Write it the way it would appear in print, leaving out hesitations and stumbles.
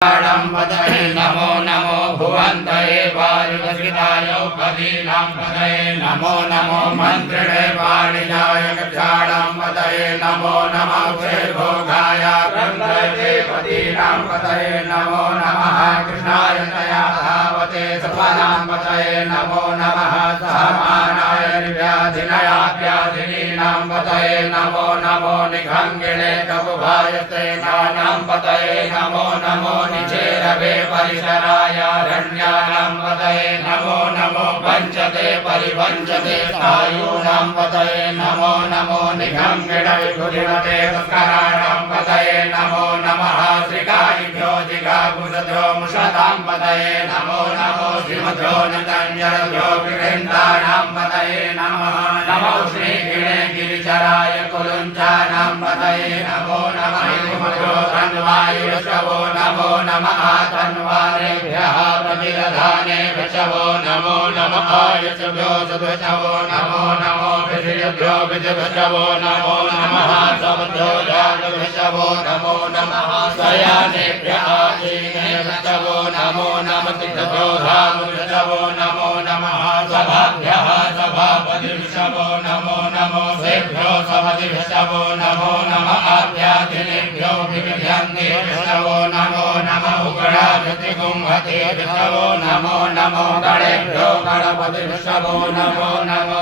नमो नमो भुवन्तये वायुवसिताय पदीनां पदये नमो नमो मन्त्रिणे वाणिजाय गच्छाणां पदये नमो नमः भोगाय गन्धये पदीनां पदये नमो नमः कृष्णाय तया धावते सफलां पदये नमो नमः सहमानाय व्याधिनयाव्याधिनीनां पदये नमो नमो निखङ्गिणे कपुभायते नानां पदये नमो नमो निचेरवे परिसराय रण्यानां पदये नमो नमो पञ्चते परिपञ्चते सायूनां पदये नमो नमो निखङ्गिणविभुधिमते स्कराणां पदये नमो नमः श्रीकायिभ्यो जिगाकुशभ्यो मुषतां पदये नमो नमो श्रीमध्यो नतञ्जरभ्यो विरेन्दानां पदये नमः नमो श्रीगिणे गिरिचराय कुलुञ्चानां पदये नमो नमः हिमभ्यो तन्वायुषवो नमो नमः तन्वारेभ्यः प्रतिदधाने वृषभो नमो नमः यशभ्यो सदृशवो नमो नमो विषयभ्यो विजभृषभो नमो नमः सभ्यो जागवृषभो नमो नमः सयानेभ्यः आशीने वृषभो नमो नमः तिभ्यो धामवृषभो नमो नमः सभाभ्यः सभापति वृषभो नमो नमो सेभ्यो सपति वृषभो नमो नमः आभ्याधिनेभ्यो विविध्यन्ति वृषभो नमो नमः उग्राधति कुम्भते वृषभो नमो नमो गणेभ्यो गणपति वृषभो नमो नमो